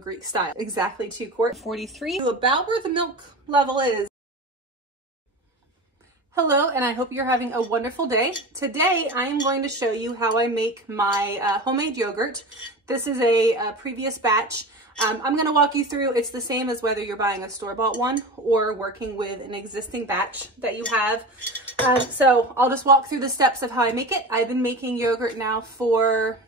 Greek style. Exactly 2 quart, 43, about where the milk level is. Hello, and I hope you're having a wonderful day. Today, I am going to show you how I make my homemade yogurt. This is a previous batch. I'm going to walk you through. It's the same as whether you're buying a store-bought one or working with an existing batch that you have. So I'll just walk through the steps of how I make it. I've been making yogurt now for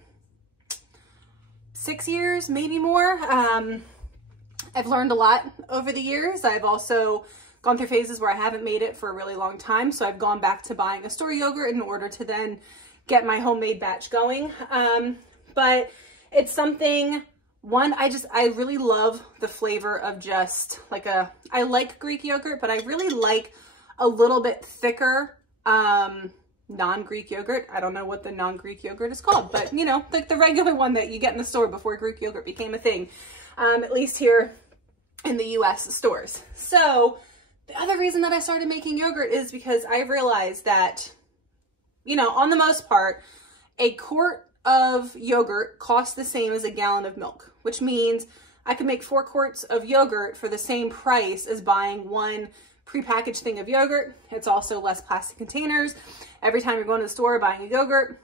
6 years, maybe more. I've learned a lot over the years. I've also gone through phases where I haven't made it for a really long time. So I've gone back to buying a store yogurt in order to then get my homemade batch going. But it's something, I really love the flavor of just like I like Greek yogurt, but I really like a little bit thicker, non-Greek yogurt. I don't know what the non-Greek yogurt is called, but you know, like the regular one that you get in the store before Greek yogurt became a thing, at least here in the US stores. So the other reason that I started making yogurt is because I realized that, you know, on the most part, a quart of yogurt costs the same as a gallon of milk, which means I can make 4 quarts of yogurt for the same price as buying one prepackaged thing of yogurt. It's also less plastic containers. Every time you're going to the store buying a yogurt,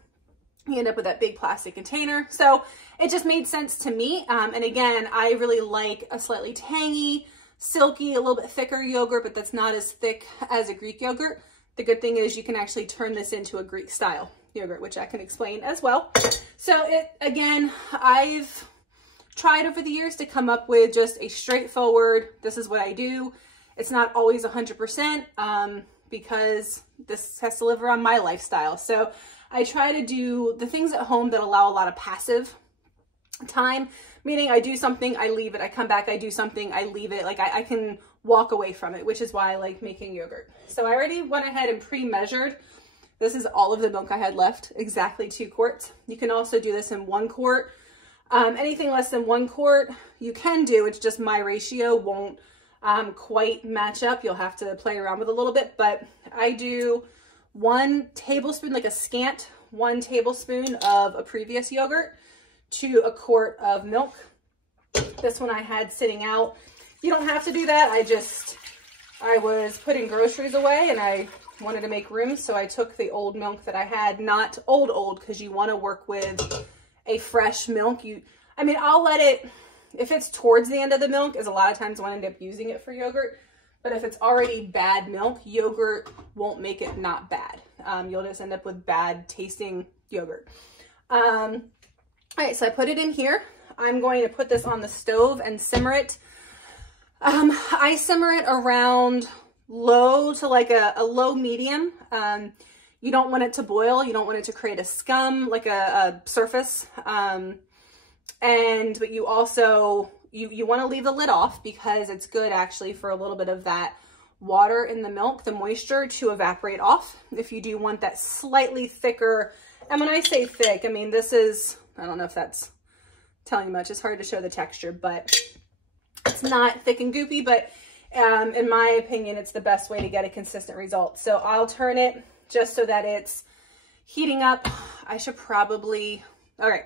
you end up with that big plastic container. So it just made sense to me. And again, I really like a slightly tangy, silky, a little bit thicker yogurt, but that's not as thick as a Greek yogurt. The good thing is you can actually turn this into a Greek style yogurt, which I can explain as well. So again, I've tried over the years to come up with just a straightforward, this is what I do. It's not always 100% because this has to live around my lifestyle. So I try to do the things at home that allow a lot of passive time, meaning I do something, I leave it, I come back, I do something, I leave it. Like I can walk away from it, which is why I like making yogurt. So I already went ahead and pre-measured. This is all of the milk I had left, exactly 2 quarts. You can also do this in 1 quart. Anything less than 1 quart, you can do, it's just my ratio won't quite match up. You'll have to play around with a little bit, but I do 1 tablespoon, like a scant 1 tablespoon of a previous yogurt to a quart of milk. This one I had sitting out. You don't have to do that. I was putting groceries away and I wanted to make room. So I took the old milk that I had, not old, because you want to work with a fresh milk. I'll let it, if it's towards the end of the milk, is a lot of times I end up using it for yogurt. But if it's already bad milk, yogurt won't make it not bad. You'll just end up with bad tasting yogurt. All right, so I put it in here. I'm going to put this on the stove and simmer it. I simmer it around low to like a low medium. You don't want it to boil. You don't want it to create a scum, like a surface. But you also, you want to leave the lid off because it's good actually for a little bit of that water in the milk, the moisture, to evaporate off. If you do want that slightly thicker, and when I say thick, I mean, this is, I don't know if that's telling you much. It's hard to show the texture, but it's not thick and goopy, but in my opinion, it's the best way to get a consistent result. So I'll turn it just so that it's heating up. I should probably, all right.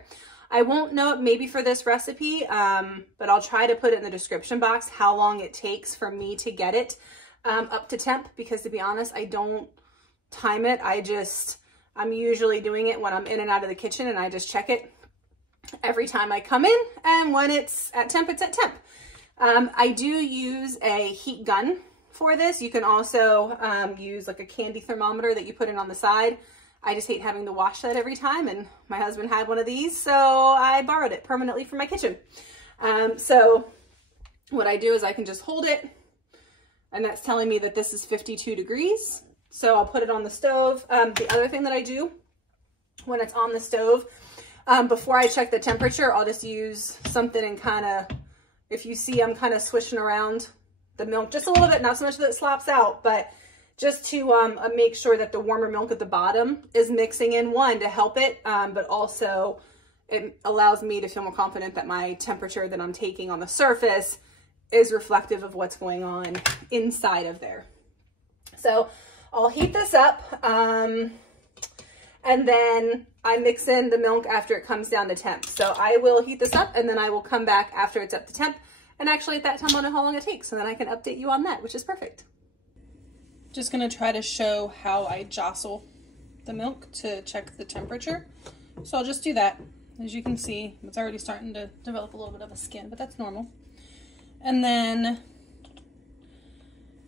I won't know it maybe for this recipe, but I'll try to put it in the description box how long it takes for me to get it up to temp, because to be honest, I don't time it. I'm usually doing it when I'm in and out of the kitchen, and I just check it every time I come in, and when it's at temp, it's at temp. I do use a heat gun for this. You can also use like a candy thermometer that you put in on the side. I just hate having to wash that every time, and my husband had one of these, so I borrowed it permanently from my kitchen. So what I do is I can just hold it, and that's telling me that this is 52 degrees. So I'll put it on the stove. The other thing that I do when it's on the stove, before I check the temperature, I'll just use something and kind of, if you see I'm kind of swishing around the milk just a little bit, not so much that it slops out, but just to make sure that the warmer milk at the bottom is mixing in, one, to help it, but also it allows me to feel more confident that my temperature that I'm taking on the surface is reflective of what's going on inside of there. So I'll heat this up. And then I mix in the milk after it comes down to temp. So I will heat this up and then I will come back after it's up to temp. And actually at that time I'll know how long it takes. So then I can update you on that, which is perfect. Just gonna try to show how I jostle the milk to check the temperature. So I'll just do that. As you can see, it's already starting to develop a little bit of a skin, but that's normal. And then,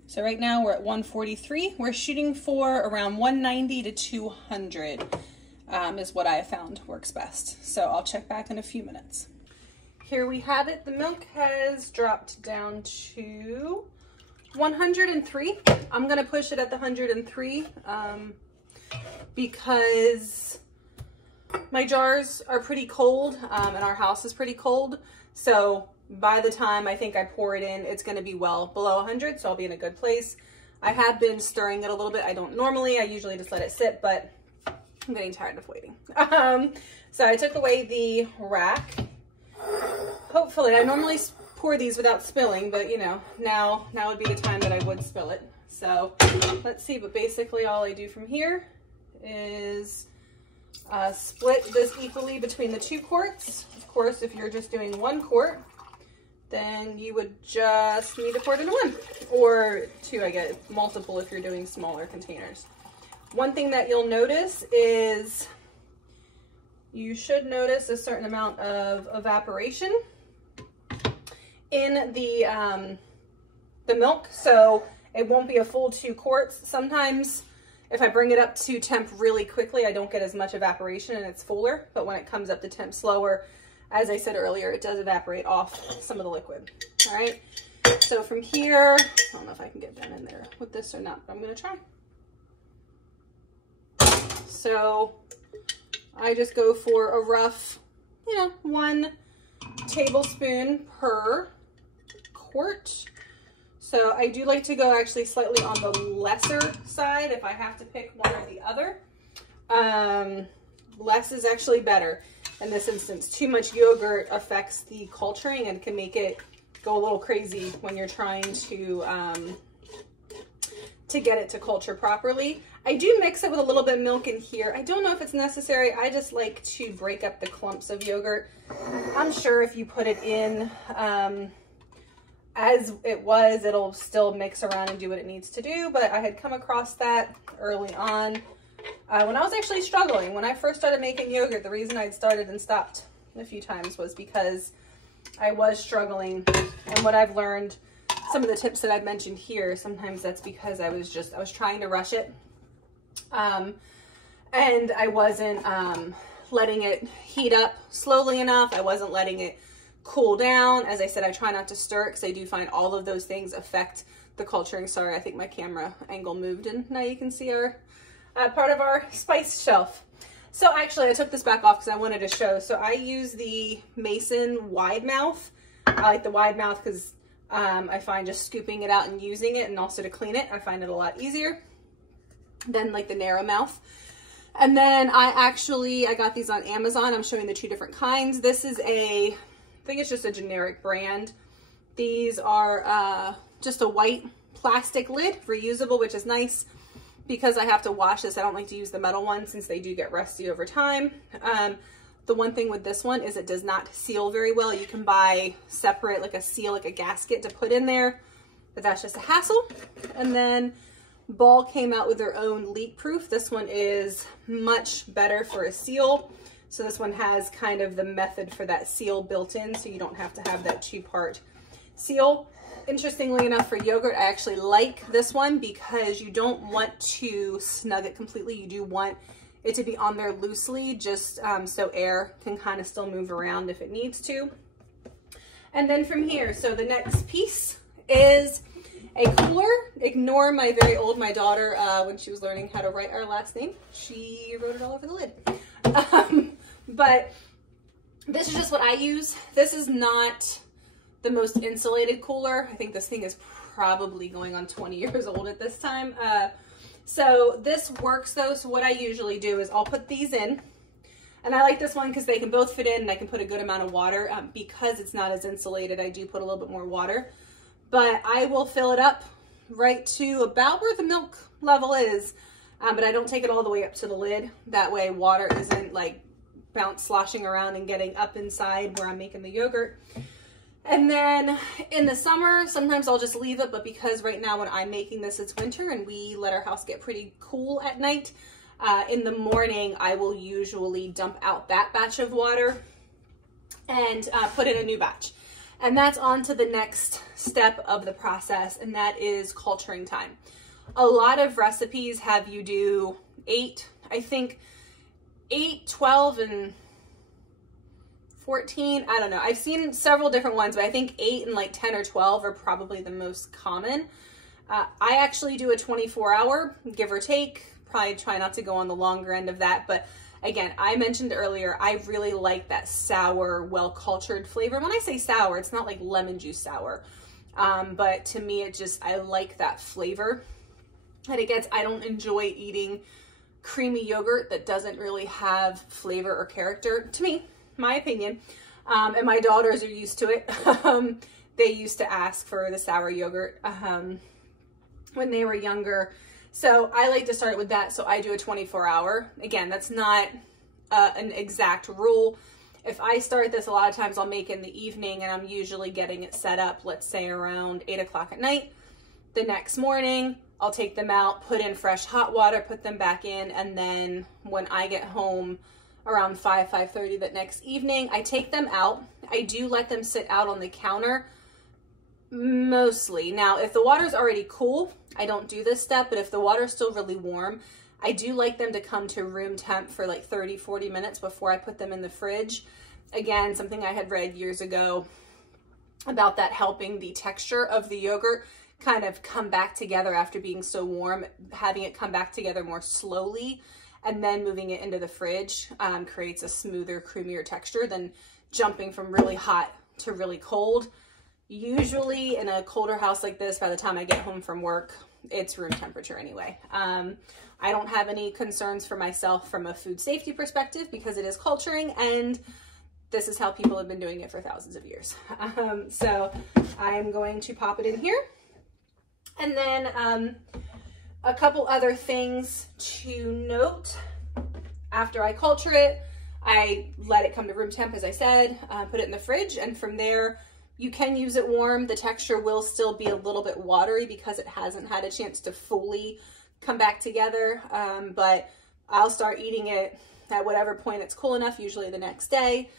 so right now we're at 143. We're shooting for around 190 to 200 is what I have found works best. So I'll check back in a few minutes. Here we have it. The milk has dropped down to 103. I'm gonna push it at the 103 because my jars are pretty cold and our house is pretty cold. So by the time I think I pour it in, it's going to be well below 100. So I'll be in a good place. I have been stirring it a little bit. I don't normally, I usually just let it sit, but I'm getting tired of waiting. So I took away the rack. Hopefully, I normally pour these without spilling, but you know, now would be the time that I would spill it. So let's see, but basically all I do from here is split this equally between the 2 quarts. Of course, if you're just doing 1 quart, then you would just need to pour it into 1 or 2, I guess, multiple if you're doing smaller containers. One thing that you'll notice is you should notice a certain amount of evaporation in the milk, so it won't be a full 2 quarts. Sometimes if I bring it up to temp really quickly, I don't get as much evaporation and it's fuller, but when it comes up to temp slower, as I said earlier, it does evaporate off some of the liquid. All right, so from here, I don't know if I can get down in there with this or not, but I'm gonna try. So I just go for a rough, you know, 1 tablespoon per quart. So I do like to go actually slightly on the lesser side if I have to pick one or the other. Less is actually better in this instance. Too much yogurt affects the culturing and can make it go a little crazy when you're trying to get it to culture properly. I do mix it with a little bit of milk in here. I don't know if it's necessary. I just like to break up the clumps of yogurt. I'm sure if you put it in as it was, it'll still mix around and do what it needs to do, but I had come across that early on when I was actually struggling. When I first started making yogurt, the reason I'd started and stopped a few times was because I was struggling. And what I've learned, some of the tips that I've mentioned here, sometimes that's because I was trying to rush it. And I wasn't letting it heat up slowly enough. I wasn't letting it cool down. As I said, I try not to stir it because I do find all of those things affect the culturing. Sorry, I think my camera angle moved and now you can see our part of our spice shelf. So actually I took this back off because I wanted to show. So I use the Mason wide mouth. I like the wide mouth because I find just scooping it out and using it, and also to clean it, I find it a lot easier than like the narrow mouth. And then I got these on Amazon. I'm showing the 2 different kinds. This is I think it's just a generic brand. These are just a white plastic lid, reusable, which is nice because I have to wash this. I don't like to use the metal ones since they do get rusty over time. The one thing with this one is it does not seal very well. You can buy separate, like a seal, like a gasket to put in there, but that's just a hassle. And then Ball came out with their own leak proof. This one is much better for a seal. So this one has kind of the method for that seal built in, so you don't have to have that 2-part seal. Interestingly enough, for yogurt, I actually like this one because you don't want to snug it completely. You do want it to be on there loosely, just so air can kind of still move around if it needs to. And then from here, so the next piece is a cooler. Ignore my daughter, when she was learning how to write our last name, she wrote it all over the lid. But this is just what I use. This is not the most insulated cooler. I think this thing is probably going on 20 years old at this time. So this works though. So what I usually do is I'll put these in, and I like this one because they can both fit in and I can put a good amount of water. Because it's not as insulated, I do put a little bit more water, but I will fill it up right to about where the milk level is. but I don't take it all the way up to the lid. That way water isn't like sloshing around and getting up inside where I'm making the yogurt. And then in the summer, sometimes I'll just leave it, but because right now when I'm making this, it's winter and we let our house get pretty cool at night, in the morning, I will usually dump out that batch of water and put in a new batch. And that's on to the next step of the process, and that is culturing time. A lot of recipes have you do 8, I think 8, 12, and 14. I don't know. I've seen several different ones, but I think 8 and like 10 or 12 are probably the most common. I actually do a 24-hour, give or take. Probably try not to go on the longer end of that, but again, I mentioned earlier, I really like that sour, well-cultured flavor. When I say sour, it's not like lemon juice sour, but to me, I like that flavor. And I don't enjoy eating creamy yogurt that doesn't really have flavor or character, to me, my opinion. And my daughters are used to it. They used to ask for the sour yogurt when they were younger. So I like to start with that. So I do a 24-hour. Again, that's not an exact rule. If I start this, a lot of times I'll make it in the evening and I'm usually getting it set up, let's say around 8 o'clock at night. The next morning, I'll take them out, put in fresh hot water, put them back in. And then when I get home around 5:30 that next evening, I take them out. I do let them sit out on the counter mostly. Now, if the water's already cool, I don't do this step, but if the water's still really warm, I do like them to come to room temp for like 30-40 minutes before I put them in the fridge. Again, something I had read years ago about that helping the texture of the yogurt kind of come back together after being so warm, having it come back together more slowly and then moving it into the fridge creates a smoother, creamier texture than jumping from really hot to really cold. Usually in a colder house like this, by the time I get home from work, it's room temperature anyway. I don't have any concerns for myself from a food safety perspective because it is culturing and this is how people have been doing it for thousands of years. So I'm going to pop it in here. And then a couple other things to note. After I culture it, I let it come to room temp, as I said, put it in the fridge, and from there, you can use it warm. The texture will still be a little bit watery because it hasn't had a chance to fully come back together, but I'll start eating it at whatever point it's cool enough, usually the next day.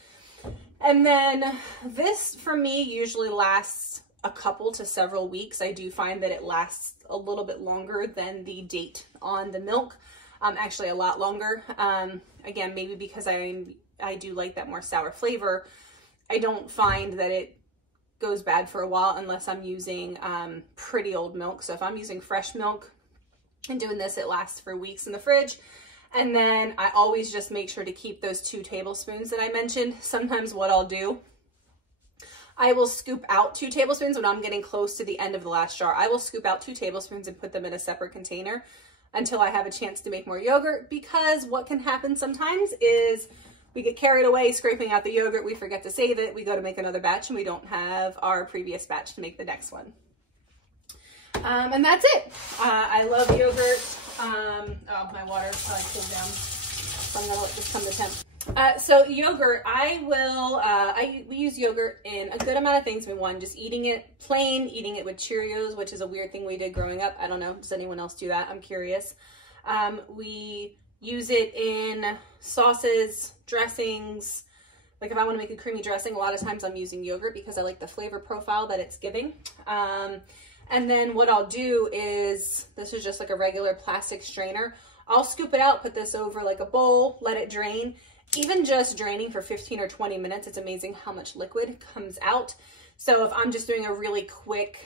And then this, for me, usually lasts a couple to several weeks. I do find that it lasts a little bit longer than the date on the milk, actually a lot longer. Again, maybe because I do like that more sour flavor. I don't find that it goes bad for a while unless I'm using pretty old milk. So if I'm using fresh milk and doing this, it lasts for weeks in the fridge. And then I always just make sure to keep those 2 tablespoons that I mentioned. Sometimes what I'll do, I will scoop out 2 tablespoons when I'm getting close to the end of the last jar. I will scoop out 2 tablespoons and put them in a separate container until I have a chance to make more yogurt, because what can happen sometimes is we get carried away scraping out the yogurt, we forget to save it, we go to make another batch and we don't have our previous batch to make the next one. And that's it. I love yogurt. Oh, my water's probably cooled down, so I'm gonna let this come to temp. So yogurt, we use yogurt in a good amount of things. One, just eating it plain, eating it with Cheerios, which is a weird thing we did growing up. I don't know, does anyone else do that? I'm curious. We use it in sauces, dressings. Like if I want to make a creamy dressing, a lot of times I'm using yogurt because I like the flavor profile that it's giving. And then what I'll do is, this is just like a regular plastic strainer. I'll scoop it out, put this over like a bowl, let it drain. Even just draining for 15 or 20 minutes, it's amazing how much liquid comes out. So if I'm just doing a really quick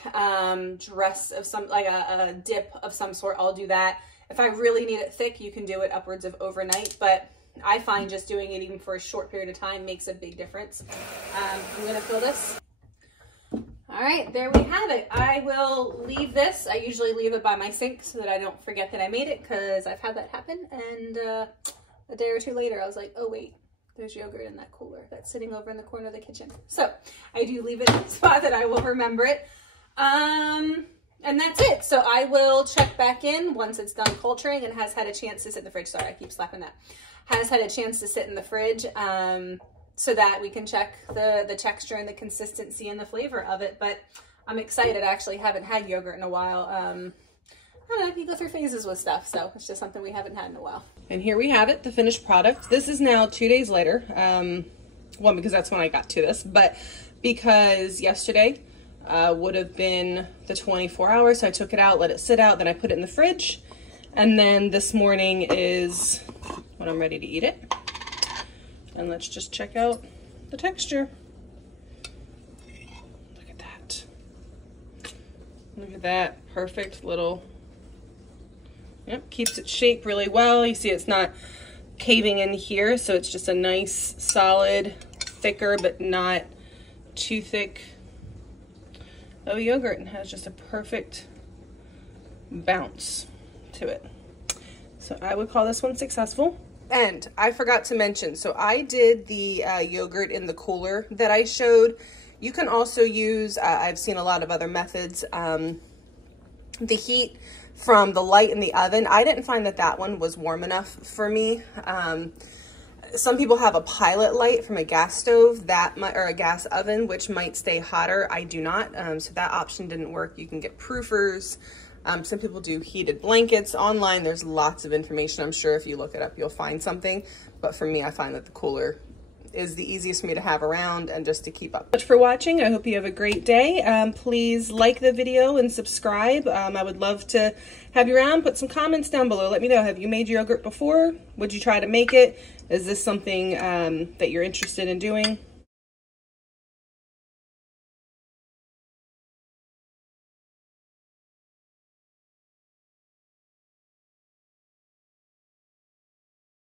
dress of some, like a dip of some sort, I'll do that. If I really need it thick, you can do it upwards of overnight, but I find just doing it even for a short period of time makes a big difference. I'm gonna fill this. All right, there we have it. I will leave this. I usually leave it by my sink so that I don't forget that I made it, because I've had that happen. And a day or two later, I was like, oh wait, there's yogurt in that cooler that's sitting over in the corner of the kitchen. So I do leave it in a spot that I will remember it. And that's it. So I will check back in once it's done culturing and has had a chance to sit in the fridge. Sorry, I keep slapping that. Has had a chance to sit in the fridge so that we can check the texture and the consistency and the flavor of it. But I'm excited. I actually haven't had yogurt in a while. I don't know, you go through phases with stuff, so it's just something we haven't had in a while. And here we have it, the finished product. This is now 2 days later. Well, because that's when I got to this, but because yesterday would have been the 24 hours, so I took it out, let it sit out, then I put it in the fridge, and then this morning is when I'm ready to eat it. And let's just check out the texture. Look at that. Look at that, perfect little, yep, keeps its shape really well. You see it's not caving in here, so it's just a nice, solid, thicker, but not too thick of yogurt, and has just a perfect bounce to it. So I would call this one successful. And I forgot to mention, so I did the yogurt in the cooler that I showed. You can also use, I've seen a lot of other methods, the heat from the light in the oven. I didn't find that that one was warm enough for me. Some people have a pilot light from a gas stove or a gas oven, which might stay hotter. I do not, so that option didn't work. You can get proofers. Some people do heated blankets. Online, there's lots of information. I'm sure if you look it up, you'll find something. But for me, I find that the cooler is the easiest for me to have around and just to keep up. Thanks for watching. I hope you have a great day. Please like the video and subscribe. I would love to have you around. Put some comments down below. Let me know, have you made yogurt before? Would you try to make it? Is this something that you're interested in doing?